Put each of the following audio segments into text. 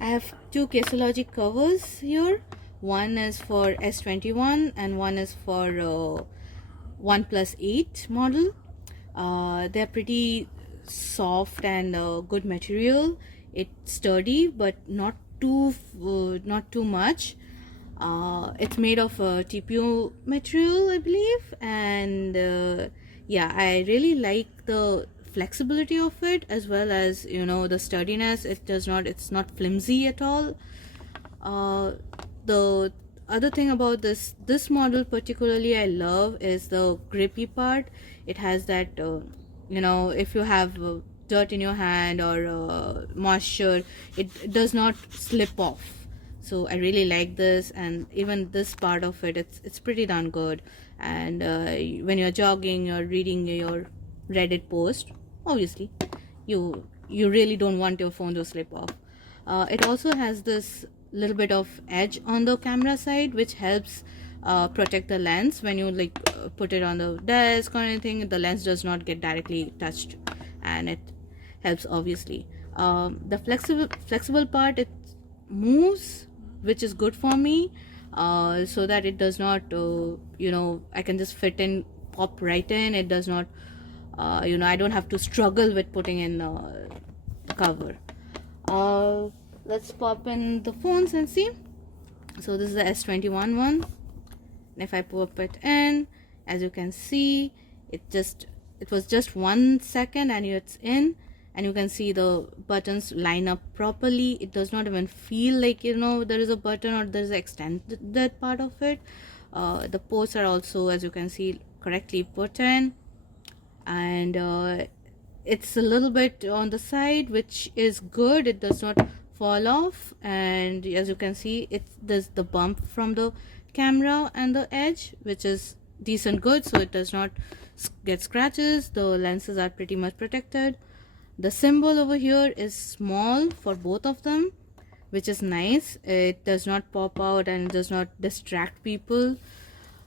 I have two Caselogy covers here. One is for S21 and one is for OnePlus 8 model. They're pretty soft and good material. It's sturdy but not too much. It's made of TPU material, I believe, and yeah, I really like the flexibility of it, as well as the sturdiness. It's not flimsy at all. The other thing about this model particularly I love is the grippy part. It has that if you have dirt in your hand or moisture, it does not slip off. So I really like this, and even this part of it, it's pretty darn good. And when you're jogging or reading your Reddit post, obviously you really don't want your phone to slip off. It also has this little bit of edge on the camera side, which helps protect the lens when you put it on the desk or anything. The lens does not get directly touched, and it helps obviously. The flexible part, it moves, which is good for me, so that it does not I can just fit in, pop right in. It does not I don't have to struggle with putting in the cover. Let's pop in the phones and see. So this is the S21 one, and if I pop it in, as you can see, it was just 1 second and it's in, and you can see the buttons line up properly. It does not even feel like there is a button or there is an extended part of it. The ports are also, as you can see, correctly put in, and it's a little bit on the side, which is good. It does not fall off, and as you can see, there's the bump from the camera and the edge, which is decent good, so it does not get scratches. The lenses are pretty much protected. The symbol over here is small for both of them, which is nice. It does not pop out and does not distract people,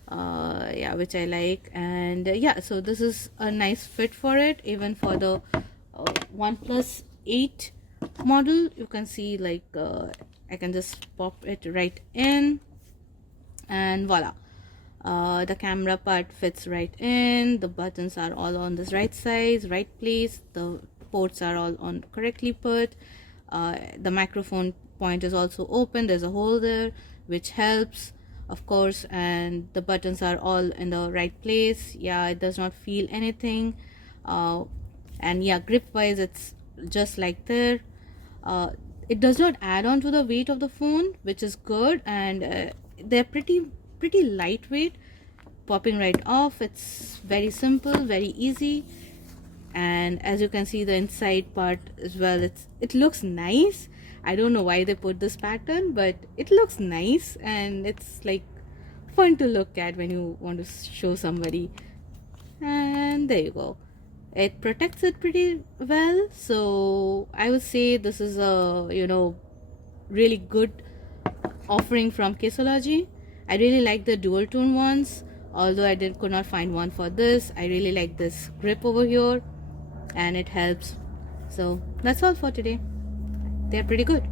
yeah, which I like. And yeah, so this is a nice fit for it. Even for the OnePlus 8 model, you can see I can just pop it right in, and voila, the camera part fits right in. The buttons are all on this right size, right place. The ports are all on correctly put. The microphone point is also open. There's a hole there, which helps, of course, and the buttons are all in the right place. Yeah, it does not feel anything. And yeah, grip wise, it's just like there. It does not add on to the weight of the phone, which is good, and they're pretty lightweight, popping right off. It's very simple, very easy. And as you can see, the inside part as well, it looks nice. I don't know why they put this pattern, but it looks nice, and it's like fun to look at when you want to show somebody. And there you go. It protects it pretty well, so I would say this is a really good offering from Caselogy. I really like the dual tone ones, although could not find one for this. I really like this grip over here, and it helps. So that's all for today. They're pretty good.